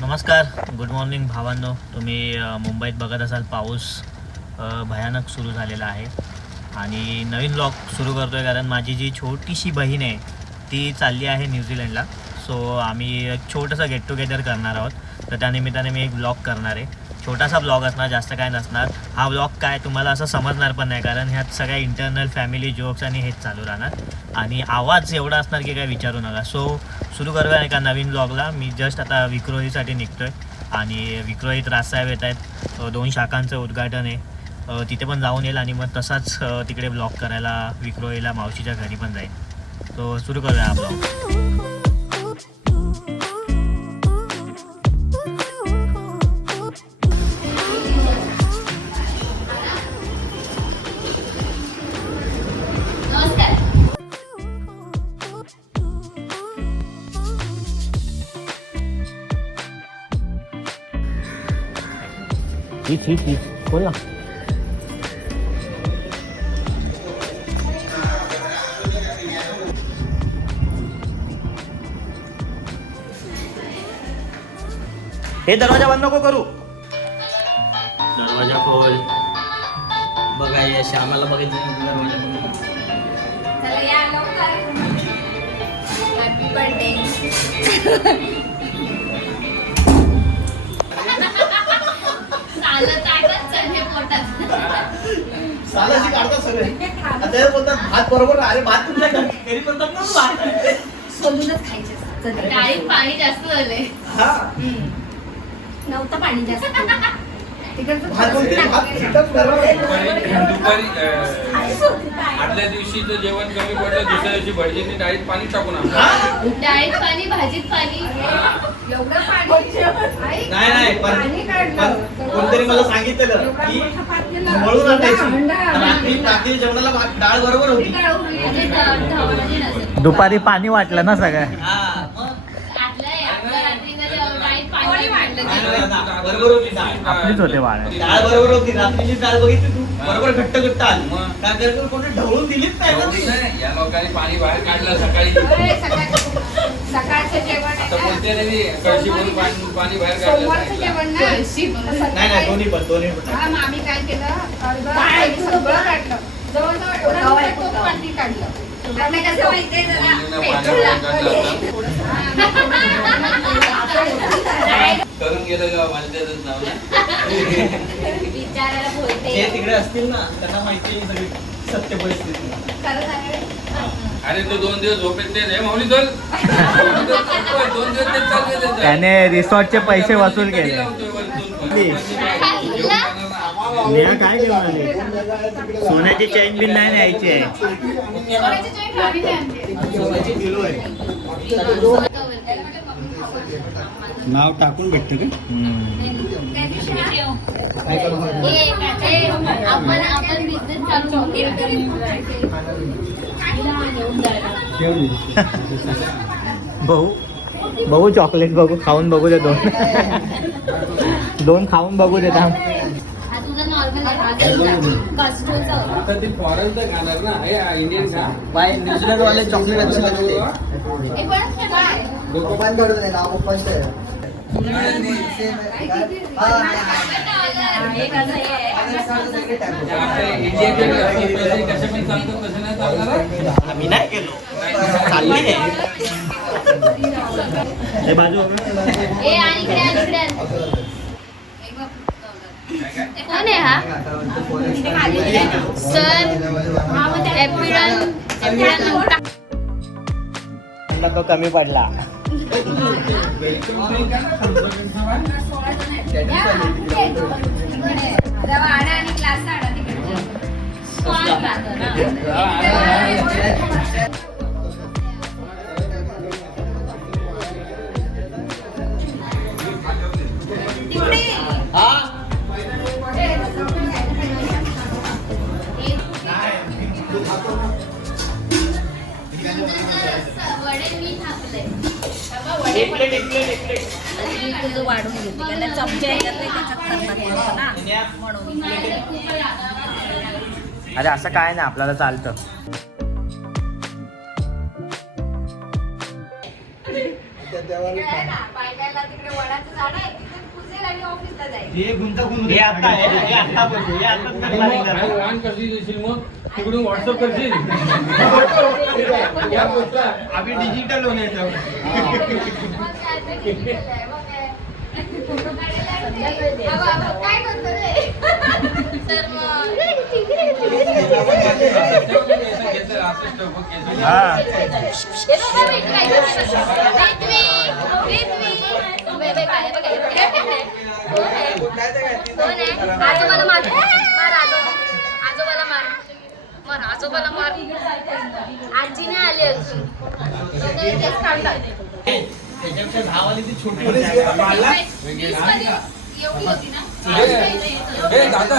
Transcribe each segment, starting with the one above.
नमस्कार, good morning भावांनो. तुम्ही मुंबईत बघत असाल पाऊस भयानक सुरू झालेला आहे आणि नवीन ब्लॉग सुरू करतो आहे कारण माझी जी छोटीशी बहीण आहे ती चालली आहे न्यूझीलंडला. सो आम्ही एक छोटंसं गेट टुगेदर करणार आहोत, तर त्यानिमित्ताने मी एक ब्लॉग करणार आहे. छोटासा ब्लॉग असणार, जास्त काय नसणार. हा ब्लॉग काय तुम्हाला असं समजणार पण नाही कारण ह्यात सगळ्या इंटरनल फॅमिली जोक्स आणि हेच चालू राहणार आणि आवाज एवढा असणार की काय विचारू नका. सो सुरू करूया एका नवीन ब्लॉगला. मी जस्ट आता विक्रोळीसाठी निघतो आहे आणि विक्रोळीत राजसाहेब येत आहेत, 2 शाखांचं उद्घाटन आहे, तिथे पण जाऊन येईल आणि मग तसाच तिकडे ब्लॉग करायला विक्रोळीला मावशीच्या घरी पण जाईल. सो सुरू करूया हा ब्लॉग. हीच बोल ना. हे दरवाजा बंद नको करू. दरवाजा खोल. बघा या श्यामाला बघायचं दरवाजा बंद. चला या लवकर. Happy birthday. सालाशी काढतात सगळे. आता बोलतात भात बरोबर. अरे भात तुमच्या घरी बोलतात ना भात आहे. सोलूनच खायचे. डाळीत पाणी जास्त झाले. हा नव्हतं पाणी जास्त. भात बोलते भात शिकत बरोबर. दुपारी आदल्या दिवशीचं जेवण कमी पडलं, दुसऱ्या दिवशी भटजींनी डाळीत पाणी टाकून आणलं. डाळीत पाणी, भाजीत पाणी, एवढं पाणी नाही पण कोणतरी मला सांगितलेलं की मळून आणायची. रात्री जेवणाला डाळ बरोबर होती. दुपारी पाणी वाटलं ना सगळं. बरोबर होती आपलीच होते वाळ. डाळ बरोबर होती. रात्रीची डाळ बघितली तू, बरोबर घट्ट आली. काय करतो कोणी ढवळून दिलीच नाही ना ती. या लोकांनी पाणी बाहेर काढलं सकाळी. सकाळचं जेवण आता बोलते ना मी कळशी भरून पाणी बाहेर काढलं. जेवण नाही दोन्ही पण आम्ही काय केलं, सगळं काढलं. जवळजवळ पाणी काढलं. कसं माहितीये करून गेलं का माझ्याच नाव ना. विचारायला बोलते. जे तिकडे असतील ना त्यांना माहिती आहे सगळी सत्य परिस्थिती. अरे तो 2 दिवस झोपेत ते माऊली चल. 2 दिवस ते चालले. त्याने रिसॉर्टचे पैसे वसूल केले. नेहा काय घेऊन आली? सोन्याची चेन बिन नाही न्यायची आहे. नाव टाकून भेटतं का? आपण बिझनेस चालू. बघू चॉकलेट बघू, खाऊन बघू दे. दोन खाऊन बघू दे. आता ती फॉरेनचं खाणार ना, हे इंडियन खा. बाय न्यूझीलंड वाले चॉकलेट अच्छे लगते हैं. आम्ही नाही गेलो. चालली हे बाजू कोण आहे हा सर? तो कमी पडला. आणि क्लास तुझं वाढून घेते कारण चमचे येतात नाही त्याच्यात करतात ना म्हणून. अरे असं काय नाही, आपल्याला चालतं. आहे ना, बायकाला तिकडे वडाचं झाड आहे, तिथे पुजेल आणि ऑफिसला जाईल. हे गुंतागुंत हे आता बोलतो हे आता काही वाहन कशी देशील मग तिकडून व्हॉट्सअप करशील या पोस्टला. आम्ही डिजिटल होणे मग काय ते digital आहे, मग काय? फोटो काढायला आहे. बाबा, काय करतो रे? तर मग आजोबाला मार, मार आजोबाला मार, मार आजोबाला मार. आजी नाही आली अजून. तेच काढतात. त्याच्यापेक्षा 10 वाली ती छोटी वीस मध्ये एवढी होती ना? हे दादा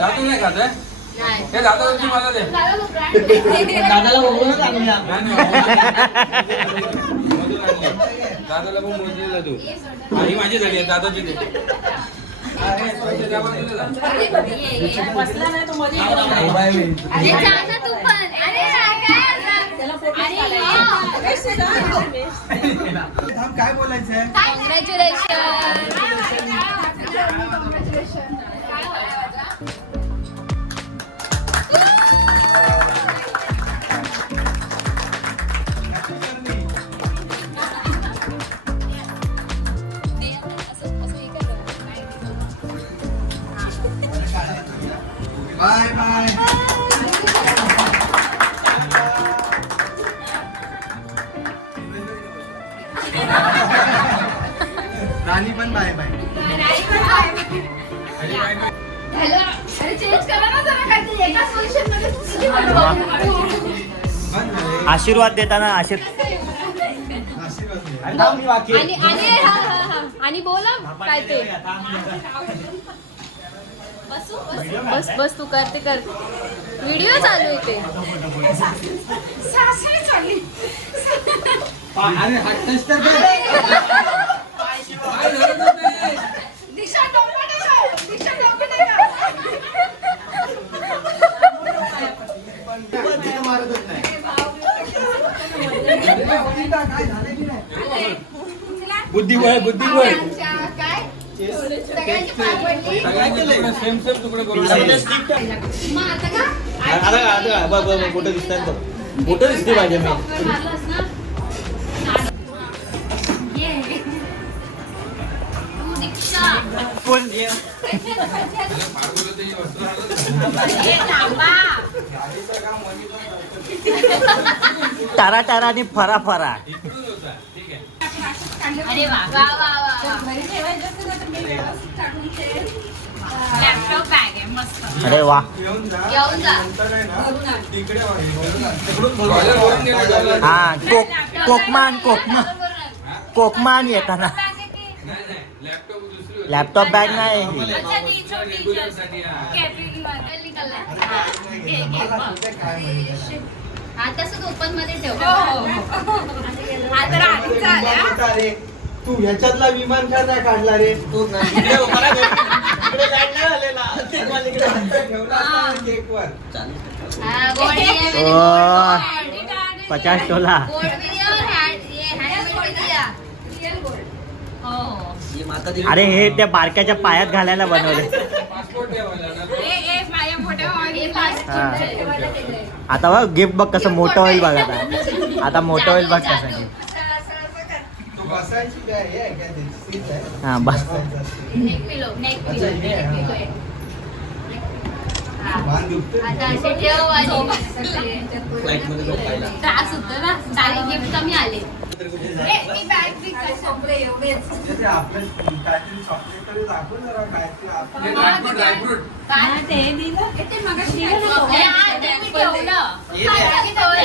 दादा नाही खात आहे? नाही. हे दादा तुझी मला दे. दादा तो brand. दादाला बघूनच आणूया. दादाला पण मोजलेला तू. ही माझी झाली आहे दादाची दे. बसला नाही तो मध्ये अरे जा ना तू पण. अरे काय काय बोलायचंय कॉंग्रॅच्युलेशन. Bye bye. राणी पण बाय बाय. हॅलो, अरे चेंज करा ना जरा काहीतरी. एकाच पोझिशन मध्ये किती बनवा. आशीर्वाद देताना आशीर्वाद आणि आणि आणि बोला काय ते. बस बस तू करते कर. व्हिडिओ चालू आहे ते. सासरी चालली. अरे हट्टच तर दिशा डोंबटे जाऊ. दिशा डोंबटे जाऊ. मारतच नाही. बुद्धिबळ बुद्धिबळ काय सगळ्यांची पाय पडली. सेम सेम तुकडे करून मग आता का फोटो दिसतात फोटो दिसते पाहिजे मी. मारलास ना. ये. तू दीक्षा. कोण ये थांबा. टारा टारा आणि फरा फरा. अरे वा वा वा वा. लॅपटॉप बॅग आहे मस्त. अरे वा. घेऊन जा. घेऊन जा. नंतर आहे ना तिकडे कॉलेज वरून गेला हा कोकमान कोकमान कोकमान येताना. लॅपटॉप दुसरी लॅपटॉप बॅग नाही ही. अच्छा ती छोटी कॅपिंग मध्ये निघालाय. घे घे बघ. हा तसंच ओपन मध्ये ठेव. हा तर आधीच आल्या. रे तू ह्याच्यातला विमान का नाही काढला रे. तो नाही. इकडे उभा राहा. इकडे काढला आलेला. केकवाला इकडे हात ठेवला असता ना केकवर. हा, गोड बिर्याणी, ओ. गोड. 50 टोला. गोड बिर्याणी, हँडमेड बिर्याणी. रिअल गोड. हो हो. अरे हे त्या बारक्याच्या पायात घालायला बनवले. पासपोर्ट ठेवायला हा. आता बघ गिफ्ट बघ कसं मोठं होईल बघ. आता मोठं होईल बघ कसं गिफ्ट. तू बसायची काय हे आहे काय ते सीट आहे. हा बस. नेक पिलो, नेक पिलो, अच्छा, हे नेक पिलो आहे. हा. मान दुखतोय. आता असे ठेव आणि फ्लाईटमध्ये झोपायला. त्रास होतो ना. सारे गिफ्ट कमी आले. कुठे ए, जायचं? मी बॅग बी कशामुळे एवढेच. ते आपले काहीतरी चॉकलेट तरी दाखव जरा काहीतरी आपले. ड्रायफ्रूट काय ते दिलं ते मगाशी दिलं ना. हे आहे, ते मी ठेवलं. खाली ठेवलं.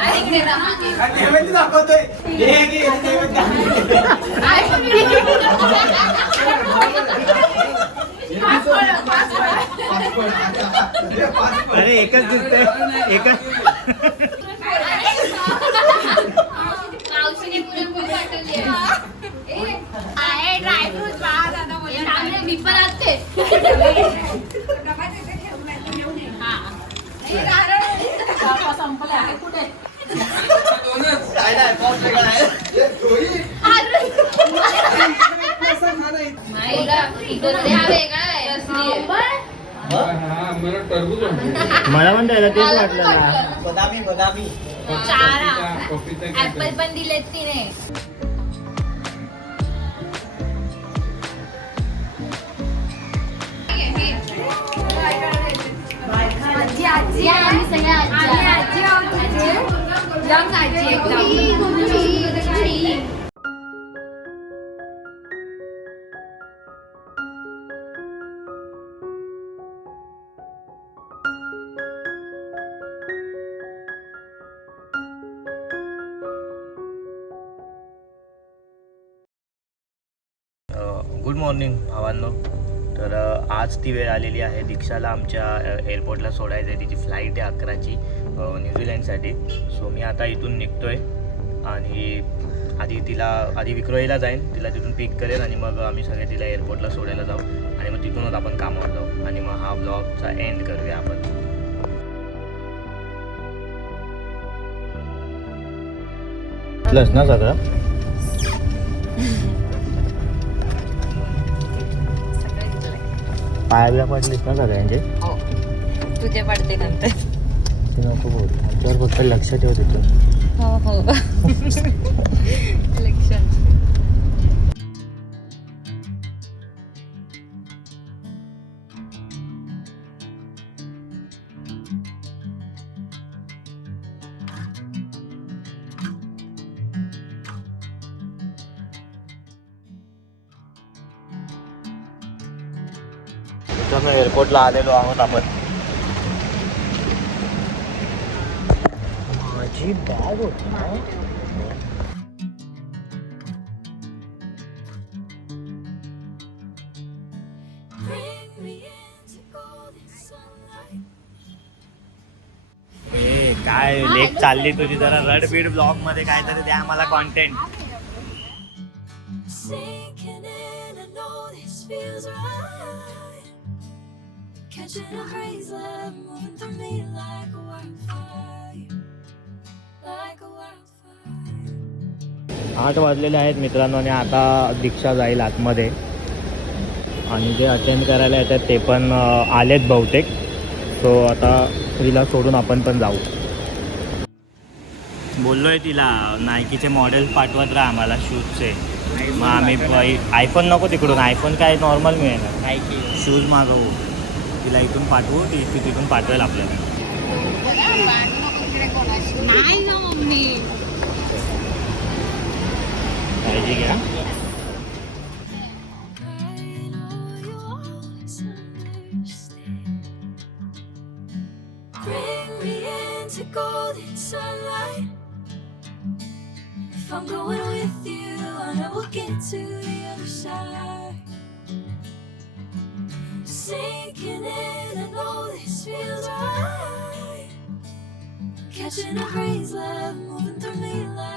अरे इकडे जा मागे. नैवेद्य दाखवतोय. हे घे, हे नैवेद्य दाखवतोय. काय पण पाच फळं, पाच फळं. पासपोर्ट. हे पासपोर्ट. अरे एकच दिसतंय एकच. मावशीने पुरणपोळी पाठवली आहे ड्रायफ्रूट चांगले मी पण असते. संपले आहे कुठे दोनच वेगळा आहे. हे रोहित, कसा खाना आहे? हा वेगळा आहे असली आहे. हा मला टरबूज वाटतं. मला पण त्याला तेच वाटलं ना. बदामी बदामी. पपीता ऍपल पण दिलेत तिने. आजी आजी आम्ही सगळ्या आजी आहोत तुझे. यंग आजी एकदम. गुड मॉर्निंग भावांनो. तर आज ती वेळ आलेली आहे दीक्षाला आमच्या एअरपोर्टला सोडायचं आहे. तिची फ्लाईट आहे 11ची न्यूझीलंडसाठी. सो मी आता इथून निघतो आहे आणि आधी विक्रोळीला जाईन, तिला तिथून पिक करेन आणि मग आम्ही सगळे तिला एअरपोर्टला सोडायला जाऊ आणि मग तिथूनच आपण कामावर जाऊ आणि मग हा ब्लॉगचा एंड करूया आपण. प्लस ना सगळं पायाला पडलीस ना सगळ्यांचे. हो तुझे पडते नंतर. ते नको बोल, आमच्यावर फक्त लक्ष ठेव तिथून. हो हो इलेक्शन. मित्रांनो एअरपोर्टला आलेलो आहोत आपण. माझी बॅग होती ना. ए काय लेक चालली तुझी. जरा रडबीड ब्लॉग मध्ये काहीतरी द्या आम्हाला content. Catching a craze love moving through me like a wildfire, like a wildfire. 8 वाजलेले आहेत मित्रांनो आणि आता दीक्षा जाईल आतमध्ये आणि जे अटेंड करायला येतात ते पण आलेत बहुतेक. सो आता तिला सोडून आपण पण जाऊ. बोललो आहे तिला नायकीचे मॉडेल पाठवत राहा आम्हाला शूजचे. मग आम्ही आयफोन नको तिकडून, आयफोन काय नॉर्मल मिळेल. नायकी शूज मागवू. तिला इथून पाठवू, ती तिथून पाठवेल आपल्याला. नाही ना मम्मी. काळजी घ्या. I know you always understand. Bring me into golden sunlight. If I'm going with you, I know we'll get to the other side. Sinking in, I know this feels right. Catching a craze love moving through me like